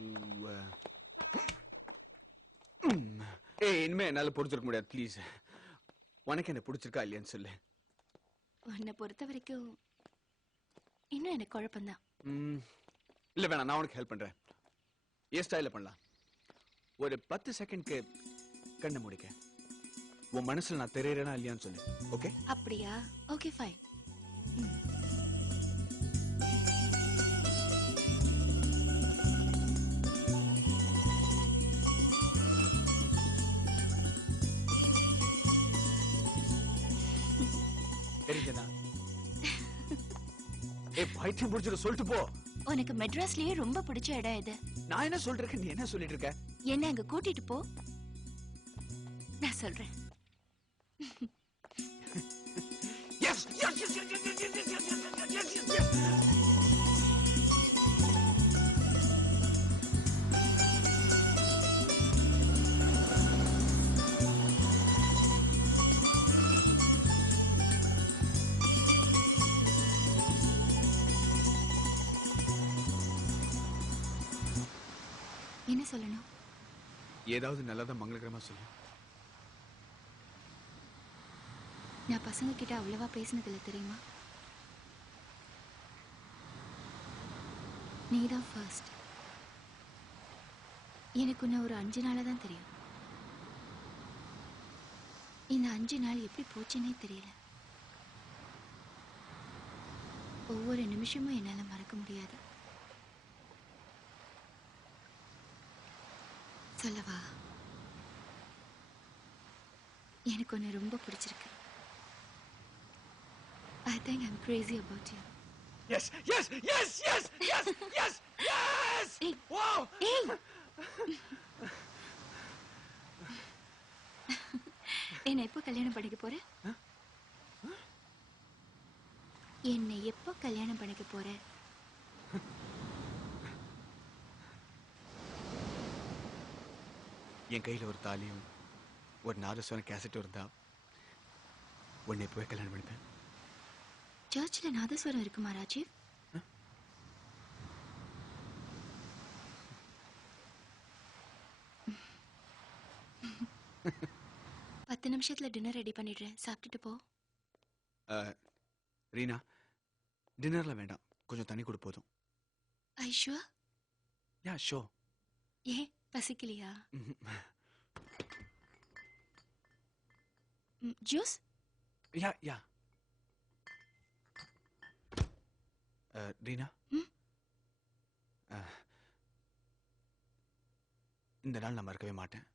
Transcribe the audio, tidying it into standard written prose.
to ஏய் இனிமே என்னால புரிஞ்சிருக்க முடியாது ப்ளீஸ். உனக்கு என்ன பிடிச்சிருக்கா இல்லையான்னு சொல்லு. உன்னை பொறுத்த வரைக்கும் இன்னும் எனக்கு குழப்பம்தான். இல்ல வேணாம், நான் உனக்கு ஹெல்ப் பண்றேன். ஏன் ஸ்டைல பண்ணலாம். ஒரு 10 செகண்ட்க்கு கண்ணை முடிக்க. உன் மனசுல நான் தெரியறேனா இல்லையான்னு சொல்லு. ஓகே? அப்படியா? Okay fine. தெரிஞ்சனா? ஏய் பைத்தியம் பிடிச்சிட்டு சொல்லிட்டு போ. உனக்கு மெட்ராஸ்லயே ரொம்ப பிடிச்ச இடம் எது? நான் என்ன சொல்றேன், நீ என்ன சொல்லிட்டு இருக்க? என்ன அங்க கூட்டிட்டு போ, நான் சொல்றேன். Yes, yes, yes, yes, yes, yes, yes, yes, yes, yes, yes, yes. என்ன சொல்லணும்? ஏதாவது நல்லதா மங்களகரமா சொல்லு. நான் பசங்க கிட்ட அவ்வளவா பேசினதில்ல தெரியுமா? நீதான் ஃபர்ஸ்ட். எனக்கு உன்னை ஒரு 5 நாளா தான் தெரியும். இந்த 5 நாள் எப்படி போச்சுன்னே தெரியல. ஒவ்வொரு நிமிஷமும் என்னால மறக்க முடியாது. சொல்லவா? எனக்கு உன்னை ரொம்ப பிடிச்சிருக்கு. I think I'm crazy about you. Yes, yes, yes, yes, yes, yes, yes! Hey! Wow! Hey! என்னை எப்போ கல்யாணம் பண்ணிக்க போற? என்னை எப்போ கல்யாணம் பண்ணிக்க போற? என் கையில ஒரு தாலியும் ஒரு நாதஸ்வரம் கேசட்டும் இருந்தா உன்னை போய் கல்யாணம் பண்ணிப்பேன். சர்ச்சில் நாதஸ்வரம் இருக்குமா ராஜீவ்? 10 நிமிஷத்துல டின்னர் ரெடி பண்ணிடுறேன், சாப்பிட்டுட்டு போ. ரீனா, டின்னர்ல வேண்டாம், கொஞ்சம் தண்ணி கொடு போதும். ஐஷோ? யா ஷோ. ஏன் பசிக்கலையா? ஜூஸ்? யா யா. ரீனா, இந்த நாள் நான் மறக்கவே மாட்டேன்.